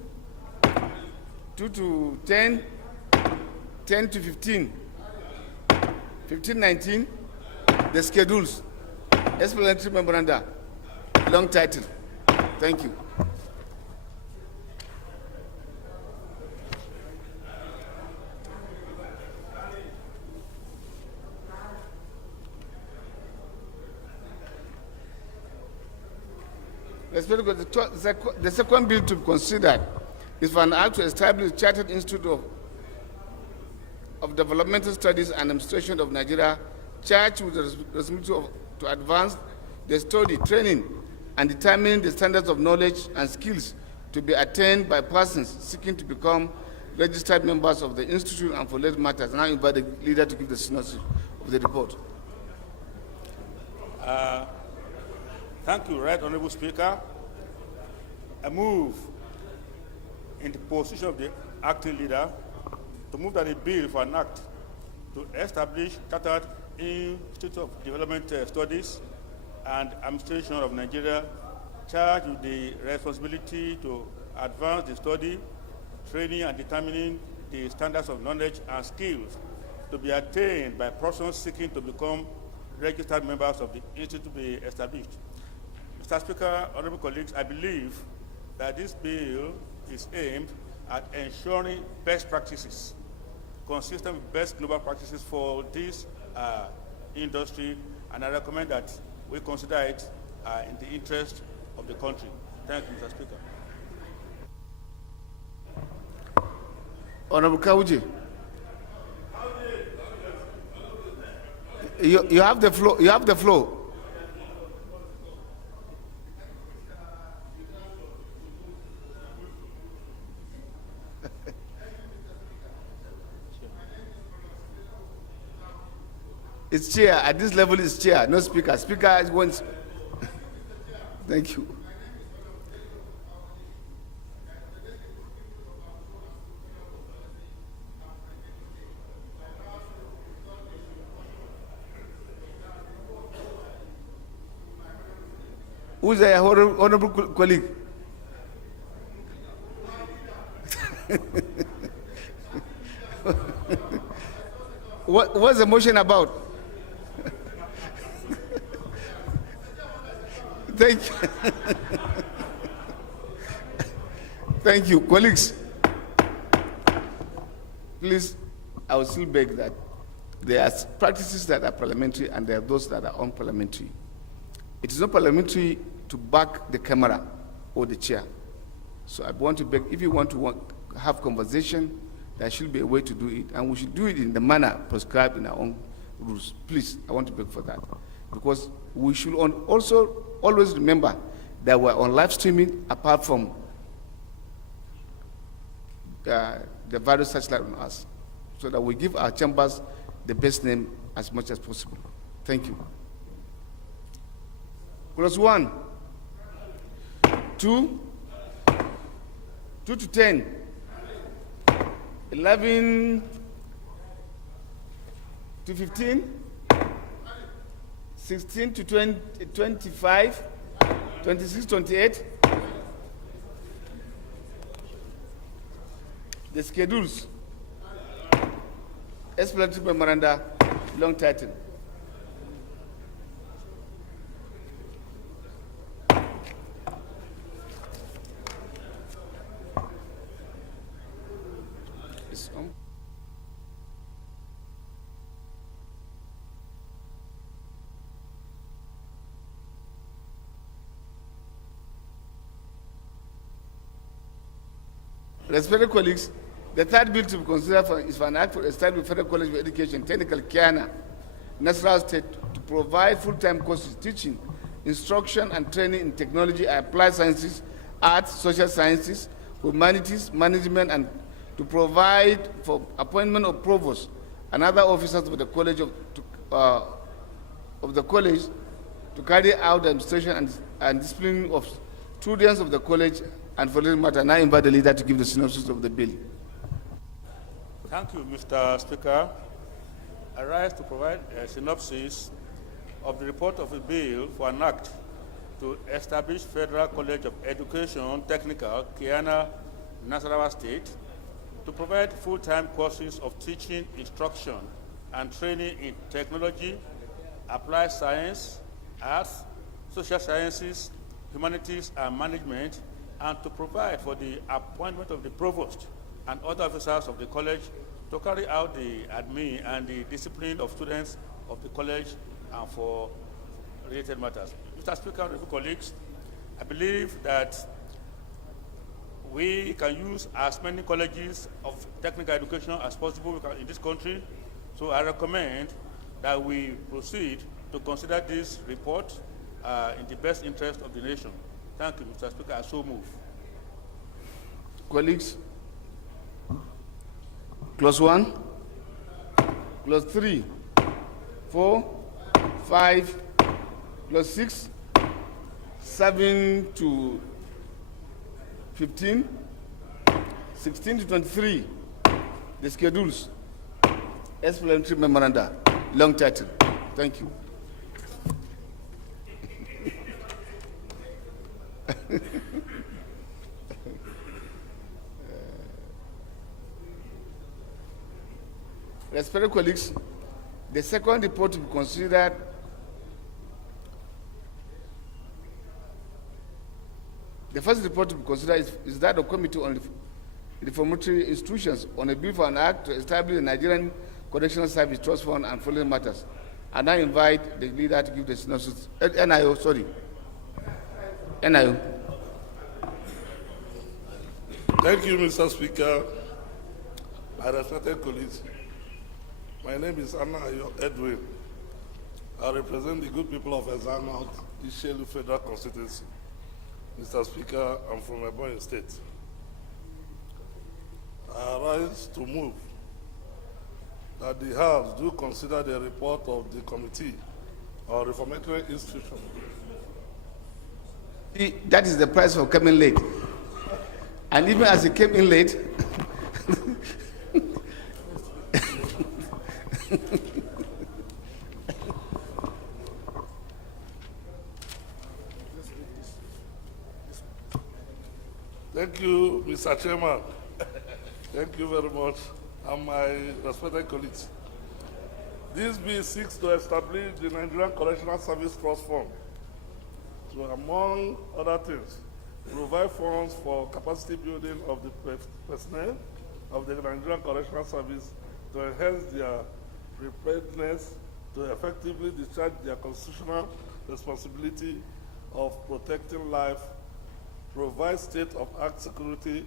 2 to 10, 10 to 15, 15, 19, the schedules, explanatory memoranda, long title. Thank you. The second bill to be considered is for an act to establish Chartered Institute of Developmental Studies and Administration of Nigeria, charged with the responsibility to advance the study, training, and determine the standards of knowledge and skills to be attained by persons seeking to become registered members of the institute and for related matters. And I invite the leader to give the synopsis of the report. Thank you, Right Honorable Speaker. I move in the position of the acting leader to move that a bill for an act to establish Chartered Institute of Development Studies and Administration of Nigeria charged with the responsibility to advance the study, training, and determining the standards of knowledge and skills to be attained by persons seeking to become registered members of the institute to be established. Mr. Speaker, honorable colleagues, I believe that this bill is aimed at ensuring best practices, consistent with best global practices for this industry, and I recommend that we consider it in the interest of the country. Thank you, Mr. Speaker. Honorable Kawuji, you have the floor. You have the floor. It's chair. At this level, it's chair, no speaker. Speaker wants. Thank you. Who's the honorable colleague? What's the motion about? Thank you. Thank you. Colleagues, please, I will still beg that there are practices that are parliamentary and there are those that are unparliamentary. It is not parliamentary to back the camera or the chair. So I want to beg, if you want to have conversation, there should be a way to do it, and we should do it in the manner prescribed in our own rules. Please, I want to beg for that. Because we should also always remember that we're on live streaming apart from the various satellite on us, so that we give our chambers the best name as much as possible. Thank you. Clause 1, 2 to 10, 11 to 15, 16 to 20, 25, 26, 28. The schedules, explanatory memoranda, long title. Respected colleagues, the third bill to be considered is for an act for establishing Federal College of Education, Technical Kiana, Nasarawa State, to provide full-time courses, teaching, instruction, and training in technology, applied sciences, arts, social sciences, humanities, management, and to provide for appointment of provost and other officers of the college to carry out the administration and discipline of students of the college. And for this matter, now I invite the leader to give the synopsis of the bill. Thank you, Mr. Speaker. I rise to provide a synopsis of the report of a bill for an act to establish Federal College of Education, Technical, Kiana, Nasarawa State, to provide full-time courses of teaching, instruction, and training in technology, applied science, arts, social sciences, humanities, and management, and to provide for the appointment of the provost and other officers of the college to carry out the admin and the discipline of students of the college and for related matters. Mr. Speaker, honorable colleagues, I believe that we can use as many colleges of technical education as possible in this country, so I recommend that we proceed to consider this report in the best interest of the nation. Thank you, Mr. Speaker. I so move. Colleagues, Clause 1, Clause 3, 4, 5, Clause 6, 7 to 15, 16 to 23, the schedules, explanatory memoranda, long title. Thank you. Respected colleagues, the second report to be considered the first report to be considered is that of Committee on Reformatory Institutions on a bill for an act to establish the Nigerian Correctional Service Trust Fund and following matters. And I invite the leader to give the synopsis. NIO, sorry. NIO. Thank you, Mr. Speaker. My respected colleagues, my name is Anna Edwin. I represent the good people of Ezanot, Ishelu Federal Constituency. Mr. Speaker, I'm from Ebonyi State. I arise to move that the House do consider the report of the Committee on Reformatory Institutions. That is the price for coming late. And even as he came in late, Thank you, Mr. Chairman. Thank you very much, and my respected colleagues. This bill seeks to establish the Nigerian Correctional Service Trust Fund to, among other things, provide funds for capacity building of the personnel of the Nigerian Correctional Service to enhance their preparedness to effectively discharge their constitutional responsibility of protecting life, provide state-of-the-art security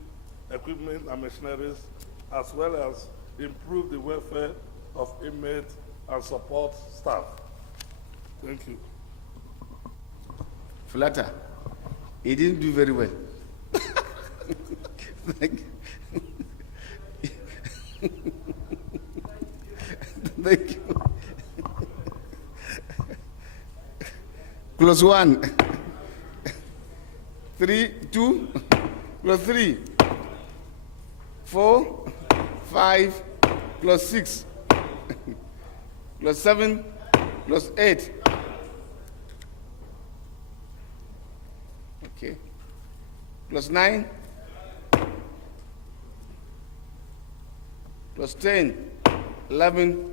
equipment and machineries, as well as improve the welfare of inmates and support staff. Thank you. Flatter, he didn't do very well. Thank you. Thank you. Clause 1, 3, 2, Clause 3, 4, 5, Clause 6, Clause 7, Clause 8. Okay. Clause 9, Clause 10, 11,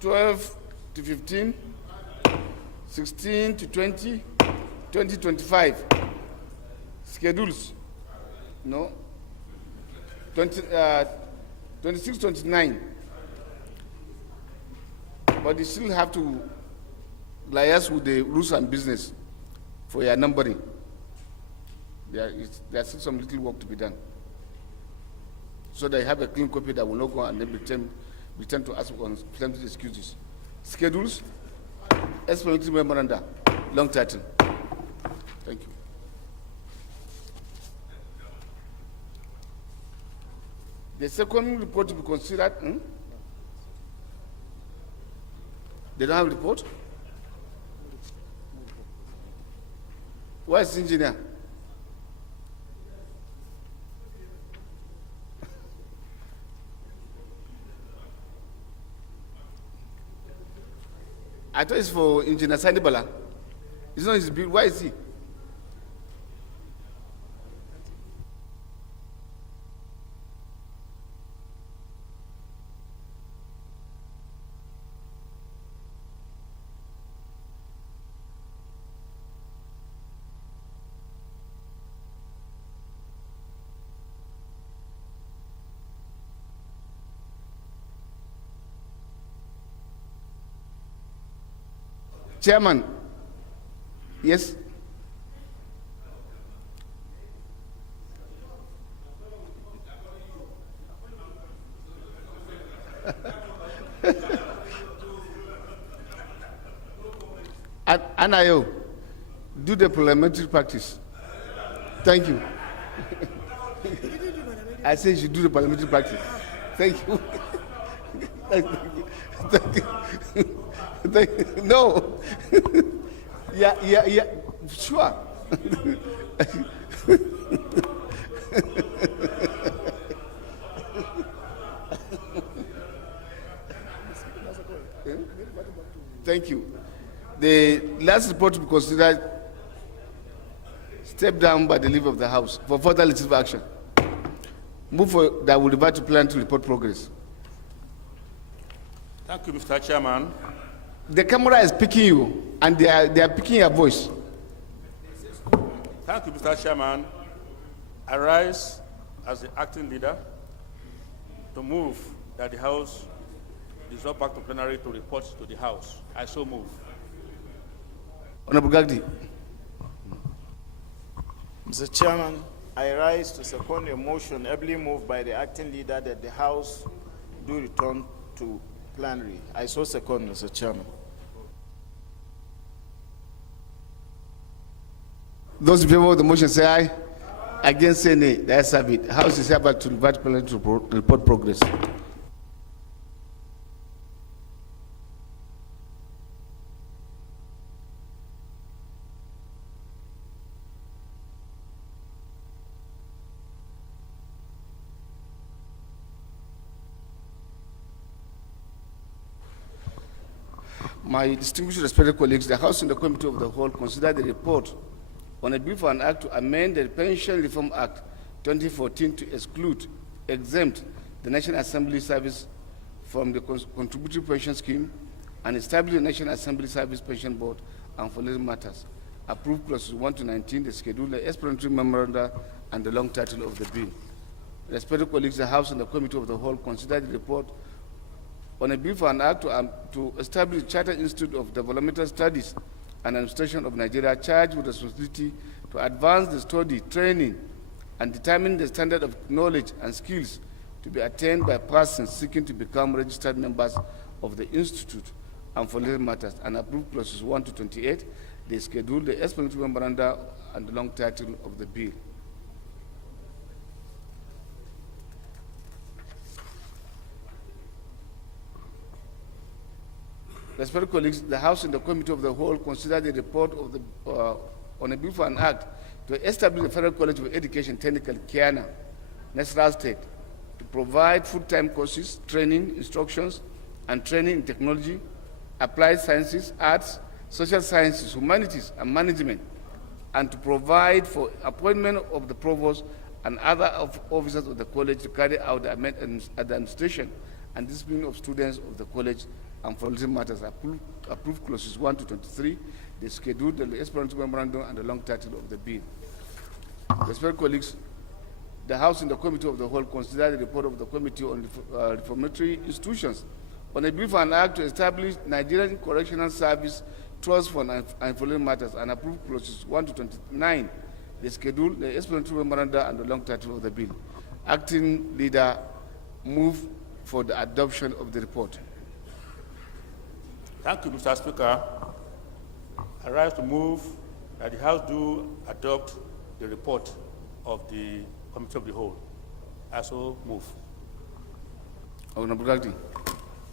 12 to 15, 16 to 20, 20 to 25. Schedules, no. 26, 29. But you still have to liaise with the rules and business for your numbering. There's still some little work to be done. So that you have a clean copy that will not go and then return to ask on plenty excuses. Schedules, explanatory memoranda, long title. Thank you. The second report to be considered, they don't have a report? Where is the engineer? I thought it's for Engineer Sanibala. It's not his bill. Why is he? Chairman, yes. Anayo, do the parliamentary practice. Thank you. I say you should do the parliamentary practice. Thank you. Thank you. Thank you. Thank you. No. Yeah. Sure. Thank you. The last report to be considered stepped down by the leave of the House for further legislative action. Move for that will revert to plan to report progress. Thank you, Mr. Chairman. The camera is picking you, and they are picking your voice. Thank you, Mr. Chairman. I rise as the acting leader to move that the House resort back to plenary to report to the House. I so move. Honorable Gagdi. Mr. Chairman, I rise to second a motion ably moved by the acting leader that the House do return to plenary. I so second, Mr. Chairman. Those in favor of the motion say aye. Against say nay. The ayes have it. House is hereby to revert to plenary to report progress. My distinguished respected colleagues, the House and the Committee of the Whole consider the report on a bill for an act to amend the Pension Reform Act 2014 to exclude, exempt the National Assembly service from the contributory pension scheme and establish the National Assembly Service Pension Board and for related matters. Approved clauses 1 to 19, the schedule, the explanatory memoranda, and the long title of the bill. Respected colleagues, the House and the Committee of the Whole consider the report on a bill for an act to establish the Chartered Institute of Developmental Studies and Administration of Nigeria, charged with the responsibility to advance the study, training, and determine the standard of knowledge and skills to be attained by persons seeking to become registered members of the Institute and for related matters, and approved clauses 1 to 28, the schedule, the explanatory memoranda, and the long title of the bill. Respected colleagues, the House and the Committee of the Whole consider the report of the, on a bill for an act to establish the Federal College of Education, Technical, Kiana, Nasarawa State, to provide full-time courses, training, instructions, and training in technology, applied sciences, arts, social sciences, humanities, and management, and to provide for appointment of the provost and other officers of the college to carry out the administration and discipline of students of the college and for related matters. Approved clauses 1 to 23, the schedule, the explanatory memorandum, and the long title of the bill. Respected colleagues, the House and the Committee of the Whole consider the report of the Committee on Reformatory Institutions on a bill for an act to establish Nigerian Correctional Service Trust Fund and for related matters, and approved clauses 1 to 29, the schedule, the explanatory memoranda, and the long title of the bill. Acting leader move for the adoption of the report. Thank you, Mr. Speaker. I rise to move that the House do adopt the report of the Committee of the Whole. I so move. Honorable Galdi.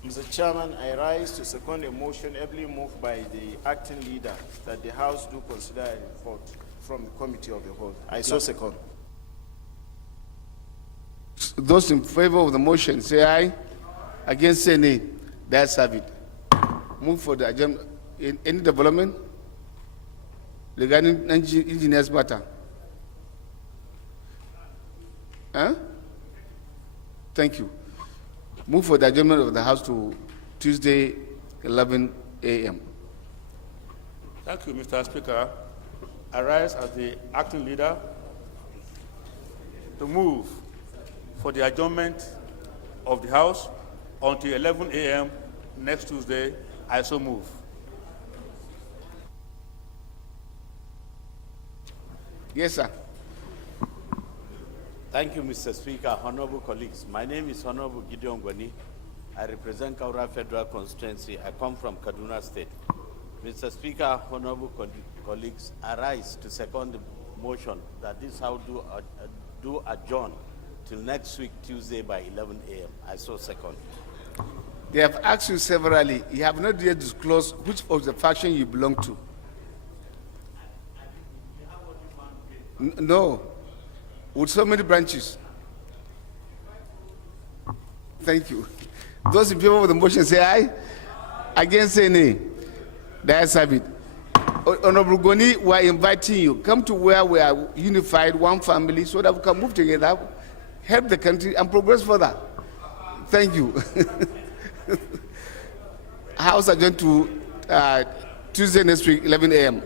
Mr. Chairman, I rise to second a motion ably moved by the acting leader that the House do consider a report from the Committee of the Whole. I so second. Those in favor of the motion say aye. Against say nay. The ayes have it. Move for the agenda. Any development regarding engineers matter? Huh? Thank you. Move for the adjournment of the House to Tuesday, 11 a.m. Thank you, Mr. Speaker. I rise as the acting leader to move for the adjournment of the House until 11 a.m. next Tuesday. I so move. Yes, sir. Thank you, Mr. Speaker. Honorable colleagues, my name is Honorable Gideon Gwani. I represent Kaura Federal Constituency. I come from Kaduna State. Mr. Speaker, honorable colleagues, I rise to second the motion that this House do adjourn till next week, Tuesday by 11 a.m. I so second. They have asked you severally. You have not yet disclosed which of the faction you belong to. No. With so many branches. Thank you. Those in favor of the motion say aye. Against say nay. The ayes have it. Honorable Goni, we are inviting you. Come to where we are unified, one family, so that we can move together, help the country, and progress further. Thank you. House adjourned to Tuesday next week, 11 a.m.